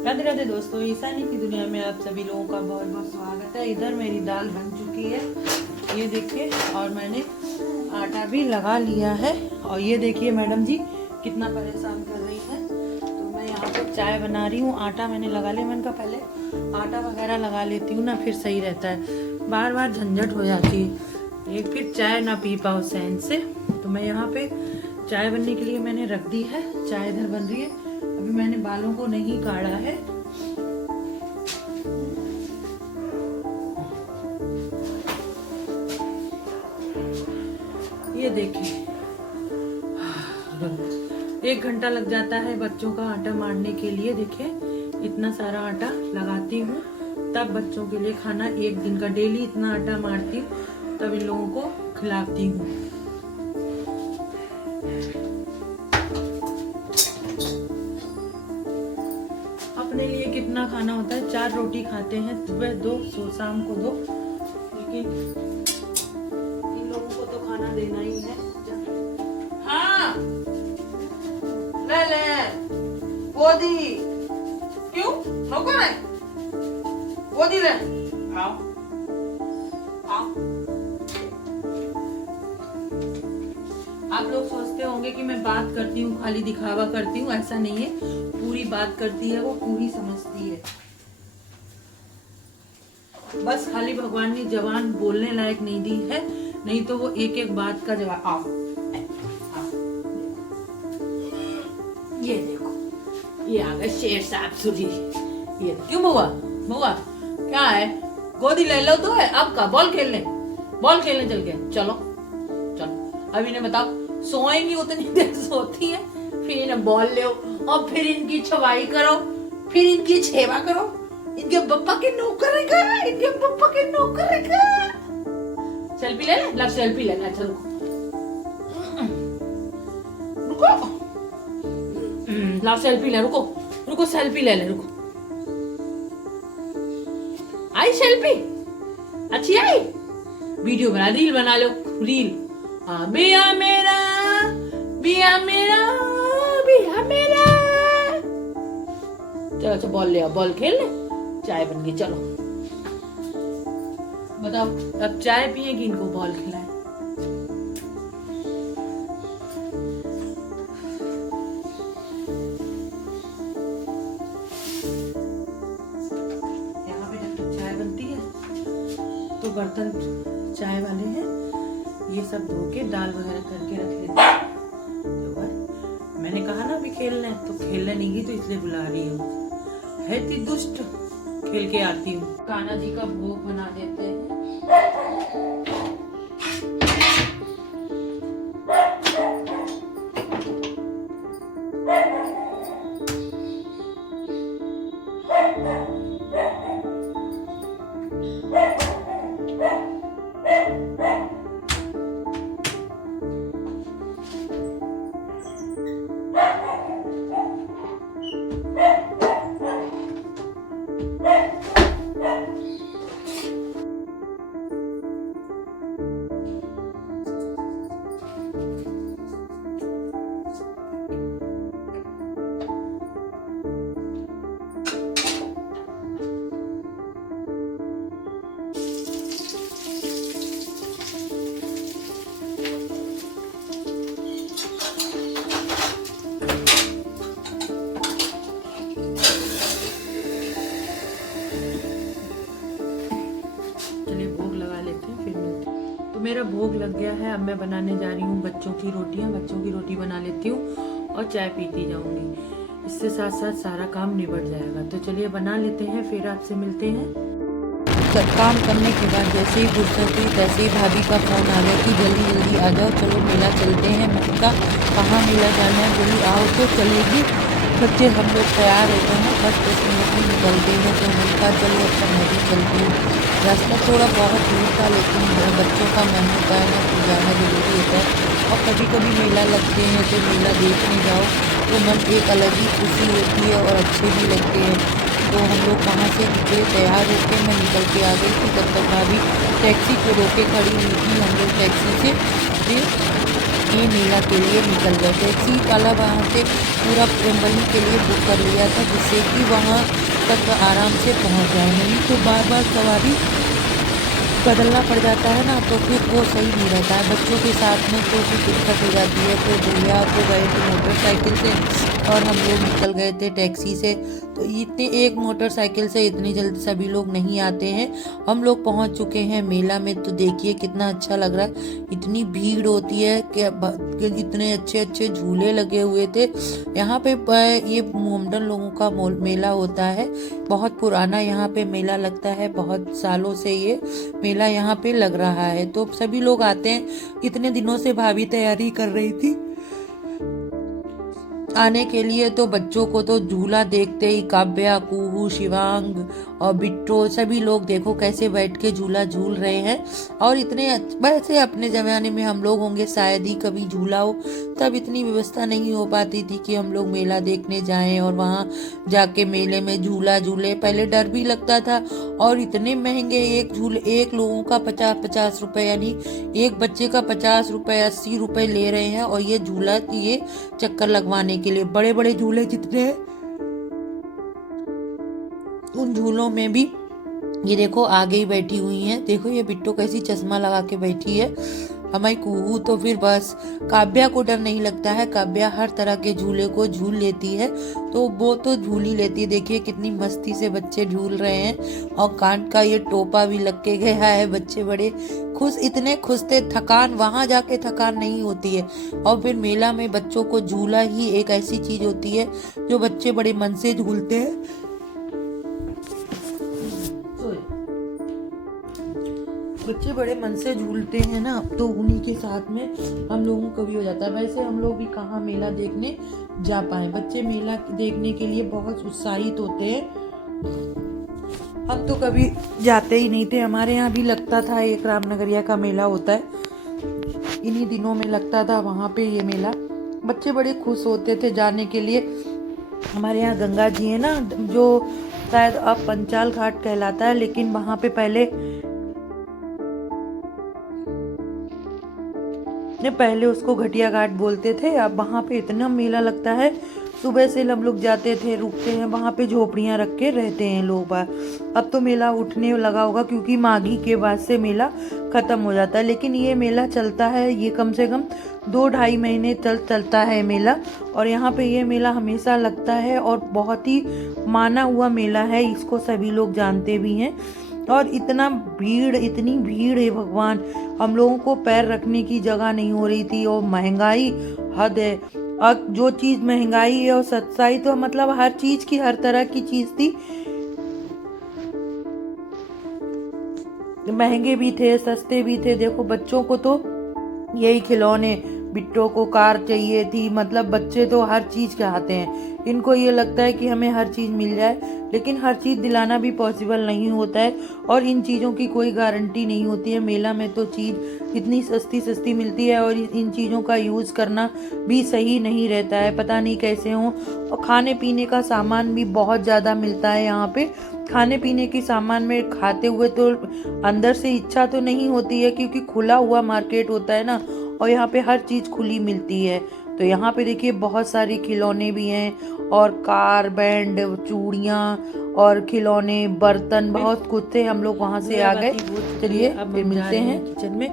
राधे राधे दोस्तों, ईशानी की दुनिया में आप सभी लोगों का बहुत बहुत स्वागत है। इधर मेरी दाल बन चुकी है, ये देखिए, और मैंने आटा भी लगा लिया है। और ये देखिए मैडम जी कितना परेशान कर रही है। तो मैं यहाँ पे चाय बना रही हूँ। आटा मैंने लगा लिया, मैंने कहा पहले आटा वगैरह लगा लेती हूँ ना, फिर सही रहता है। बार बार झंझट हो जाती है, एक फिर चाय ना पी पाओ सैन से। तो मैं यहाँ पे चाय बनने के लिए मैंने रख दी है, चाय इधर बन रही है। अभी मैंने बालों को नहीं काढ़ा है। ये देखिए 1 घंटा लग जाता है बच्चों का आटा मारने के लिए। देखिए इतना सारा आटा लगाती हूँ, तब बच्चों के लिए खाना 1 दिन का डेली इतना आटा मारती हूँ, तब इन लोगों को खिलाती हूँ। अपने लिए कितना खाना होता है, 4 रोटी खाते हैं, सुबह 2, शाम को 2, लेकिन इन लोगों को तो खाना देना ही है। हाँ ले ले गोदी, क्यों नौकर है, गोदी ले आओ आओ। आप लोग सोचते होंगे कि मैं बात करती हूँ खाली दिखावा करती हूँ, ऐसा नहीं है। पूरी बात करती है वो, पूरी समझती है। बस खाली भगवान ने जबान बोलने लायक नहीं दी है, नहीं तो वो एक एक बात का जवाब। आओ ये देखो, ये आ गए शेर साहब सुरी। ये क्यों बुआ बुआ क्या है, गोदी ले लो तो है। अब का बॉल खेलने चल के चलो चलो। अभी ने बताओ, सोएंगी उतनी देर सोती है, फिर इन्हें बॉल ले और फिर इनकी छवाई करो, फिर इनकी सेवा करो। इनके पप्पा के नौकर है क्या, इनके पप्पा के नौकर है क्या। सेल्फी ले ले, लग सेल्फी लेना। अच्छा रुको ला सेल्फी ले, रुको सेल्फी ले ले, रुको। आई सेल्फी अच्छी आई, वीडियो बना, रील बना लो, रील। हाँ बिया मेरा बिया मेरा बिया मेरा। चलो अच्छा बॉल ले आओ, बॉल खेल ले। चाय बन गई, चलो बताओ अब चाय पिए कि इनको बॉल खिलाए। यहाँ पे जब तक चाय बनती है तो बर्तन चाय वाले हैं, ये सब धो के दाल वगैरह करके रख लेते हैं। तो मैंने कहा ना अभी खेलना है, तो खेलने नहीं गई तो इसलिए बुला रही हूँ। है इतनी दुष्ट, खेल के आती हूँ। कान्हा जी का भोग बना देते हैं। तो मेरा भोग लग गया है। अब मैं बनाने जा रही हूँ बच्चों की रोटियाँ। बच्चों की रोटी बना लेती हूँ और चाय पीती जाऊंगी। इससे साथ साथ सारा काम निबट जाएगा। तो चलिए बना लेते हैं, फिर आपसे मिलते हैं। सब काम करने के बाद जैसे ही फुर्सत हुई तैसे ही भाभी का फोन आ गया कि जल्दी जल्दी आ जाओ, चलो मेला चलते हैं। मैंने कहा कहाँ मेला जाना है, बोली आओ तो चलेगी। बच्चे हम लोग तैयार होते हैं, 10 मिनट में निकलते हैं। तो मैंने कहा चलो अच्छा मैं भी चलती हूँ। रास्ता थोड़ा बहुत दूर था, लेकिन मेरा बच्चों का मन होता है ना, तो जाना जरूरी होता है। और कभी कभी मेला लगते हैं तो मेला देखने जाओ तो मन एक अलग ही खुशी होती है और अच्छे भी लगते हैं। तो हम लोग वहाँ से निकले, तैयार होकर मैं निकल के आ गई थी। तब तक भाभी टैक्सी को रोके खड़ी हुई थी। हम लोग टैक्सी से फिर ये मेला के लिए निकल गए। टैक्सी वाला वहाँ से पूरा वहीं के लिए बुक कर लिया था, जिससे कि वहाँ तक आराम से पहुँच जाए। नहीं तो बार बार सवारी बदलना पड़ जाता है ना, तो फिर वो सही नहीं रहता है। बच्चों के साथ में तो भी दिक्कत हो जाती है। तो भैया तो गए थे मोटरसाइकिल से और हम लोग निकल गए थे टैक्सी से। तो इतने एक मोटरसाइकिल से इतनी जल्दी सभी लोग नहीं आते हैं। हम लोग पहुंच चुके हैं मेला में। तो देखिए कितना अच्छा लग रहा है, इतनी भीड़ होती है कि इतने अच्छे अच्छे झूले लगे हुए थे यहाँ पे। ये मोमडन लोगों का मेला होता है, बहुत पुराना यहाँ पे मेला लगता है, बहुत सालों से ये मेला यहाँ पे लग रहा है। तो सभी लोग आते हैं। इतने दिनों से भाभी तैयारी कर रही थी आने के लिए। तो बच्चों को तो झूला देखते ही काव्या, कुहू, शिवांग और बिट्टो सभी लोग देखो कैसे बैठ के झूला झूल रहे हैं। और इतने वैसे अपने जमाने में हम लोग होंगे शायद ही कभी झूला हो, तब इतनी व्यवस्था नहीं हो पाती थी कि हम लोग मेला देखने जाएं और वहां जाके मेले में झूला झूले। पहले डर भी लगता था, और इतने महंगे एक झूले, एक लोगों का 50-50 रुपए, यानी एक बच्चे का 50 रुपए 80 रुपए ले रहे हैं। और ये झूला, ये चक्कर लगवाने के लिए बड़े बड़े झूले जितने हैं, उन झूलों में भी ये देखो आगे ही बैठी हुई हैं। देखो ये बिट्टो कैसी चश्मा लगा के बैठी है। हमारी कुहू तो फिर बस, काव्या को डर नहीं लगता है, काव्या हर तरह के झूले को झूल लेती है, तो वो तो झूल ही लेती है। देखिए कितनी मस्ती से बच्चे झूल रहे हैं, और कान का ये टोपा भी लग के गया है। बच्चे बड़े खुश, इतने खुश थे, थकान वहां जाके थकान नहीं होती है। और फिर मेला में बच्चों को झूला ही एक ऐसी चीज होती है जो बच्चे बड़े मन से झूलते हैं। बच्चे बड़े मन से झूलते हैं ना, तो उन्हीं के साथ में हम लोगों को भी हो जाता है। वैसे हम लोग भी कहाँ मेला देखने जा पाए, बच्चे मेला देखने के लिए बहुत उत्साहित होते हैं। हम तो कभी जाते ही नहीं थे। हमारे यहाँ भी लगता था, एक रामनगरिया का मेला होता है, इन्हीं दिनों में लगता था वहाँ पे ये मेला। बच्चे बड़े खुश होते थे जाने के लिए। हमारे यहाँ गंगा जी है ना, जो शायद अब पंचाल घाट कहलाता है, लेकिन वहाँ पे पहले उसको घटिया घाट बोलते थे। अब वहाँ पे इतना मेला लगता है, सुबह से हम लोग जाते थे, रुकते हैं वहाँ पे, झोपड़ियाँ रख के रहते हैं लोग बाहर। अब तो मेला उठने लगा होगा, क्योंकि माघी के बाद से मेला खत्म हो जाता है। लेकिन ये मेला चलता है, ये कम से कम 2-2.5 महीने चलता है मेला। और यहाँ पे ये मेला हमेशा लगता है, और बहुत ही माना हुआ मेला है, इसको सभी लोग जानते भी हैं। और इतनी भीड़ है भगवान, हम लोगों को पैर रखने की जगह नहीं हो रही थी। और महंगाई हद है, और जो चीज महंगाई है और सस्ताई, तो मतलब हर चीज की, हर तरह की चीज थी। महंगे भी थे, सस्ते भी थे। देखो बच्चों को तो यही खिलौने, बिट्टो को कार चाहिए थी, मतलब बच्चे तो हर चीज चाहते हैं। इनको ये लगता है कि हमें हर चीज मिल जाए, लेकिन हर चीज दिलाना भी पॉसिबल नहीं होता है, और इन चीजों की कोई गारंटी नहीं होती है। मेला में तो चीज इतनी सस्ती सस्ती मिलती है, और इन चीजों का यूज करना भी सही नहीं रहता है, पता नहीं कैसे हो। और खाने पीने का सामान भी बहुत ज्यादा मिलता है यहाँ पे। खाने पीने के सामान में खाते हुए तो अंदर से इच्छा तो नहीं होती है, क्योंकि खुला हुआ मार्केट होता है ना, और यहाँ पे हर चीज खुली मिलती है। तो यहाँ पे देखिए बहुत सारी खिलौने भी हैं, और कार, बैंड, चूड़ियाँ और खिलौने, बर्तन, बहुत कुछ थे। हम लोग वहाँ से आ गए। चलिए फिर मिलते हैं किचन में।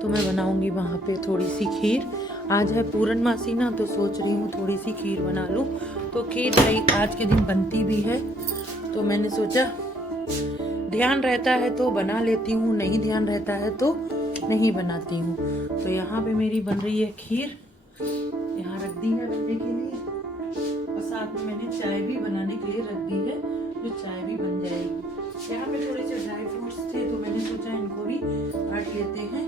तो मैं बनाऊंगी वहाँ पे थोड़ी सी खीर। आज है पूर्णमासी ना, तो सोच रही हूँ थोड़ी सी खीर बना लूँ। तो खीर आज के दिन बनती भी है, तो मैंने सोचा ध्यान रहता है तो बना लेती हूँ, नहीं ध्यान रहता है तो नहीं बनाती हूँ। तो यहाँ पे मेरी बन रही है खीर, यहाँ रख दी है बनने के लिए, और साथ में मैंने चाय भी बनाने के लिए रख दी है, जो चाय भी बन जाएगी। यहाँ पे थोड़े से ड्राई फ्रूट्स थे, तो मैंने सोचा इनको भी काट लेते हैं।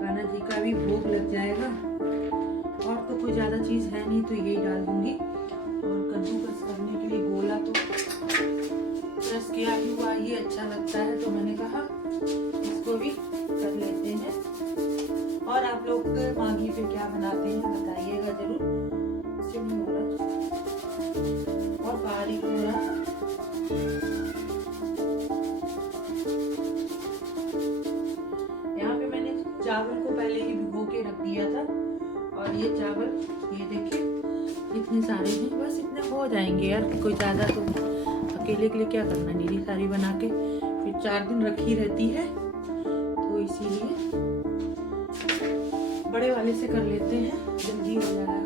कान्हा जी का भी भोग लग जाएगा, और तो कोई ज्यादा चीज है नहीं, तो यही डाल दूंगी। और कद्दूकस करने के लिए गोला तो रस किया ही हुआ, ये अच्छा लगता है, तो मैंने कहा इसको भी कर लेते हैं। और आप लोग माघी पे क्या बनाते हैं बताइएगा जरूर। सिम हो रहा और बारीक हो रहा। यहाँ पे मैंने इतने सारे हैं, बस इतने हो जाएंगे यार, कोई ज़्यादा तो अकेले के लिए क्या करना, नीली साड़ी बना के फिर 4 दिन रखी रहती है, तो इसीलिए बड़े वाले से कर लेते हैं, जल्दी हो जाएगा।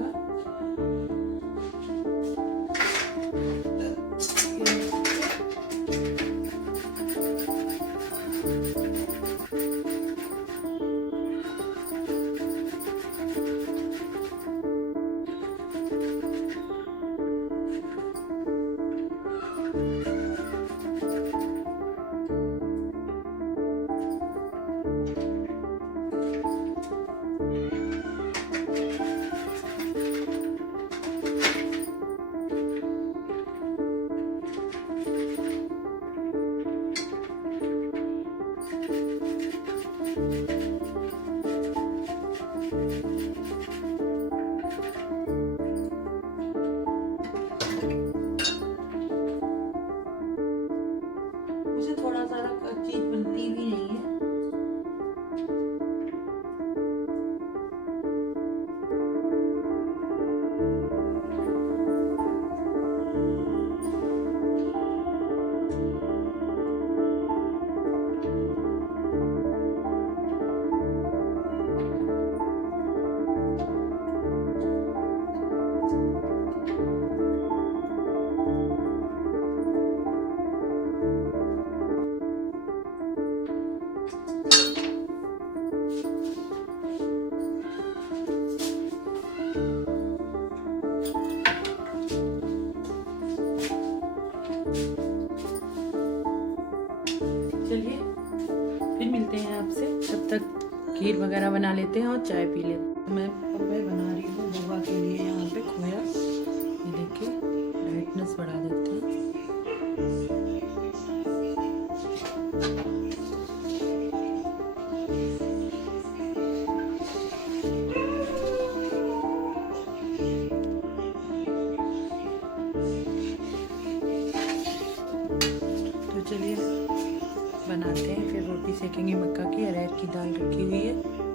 थोड़ा सारा चीज बनती भी नहीं है। चलिए फिर मिलते हैं आपसे, तब तक खीर वगैरह बना लेते हैं और चाय पी लेते हैं। मैं बना रही हूँ बुआ के लिए यहाँ पे खोया, ये देखिए ब्राइटनेस बढ़ा देते हैं। तो चलिए बनाते हैं, फिर रोटी सेकेंगे मक्का की, अरहर की दाल रखी हुई है।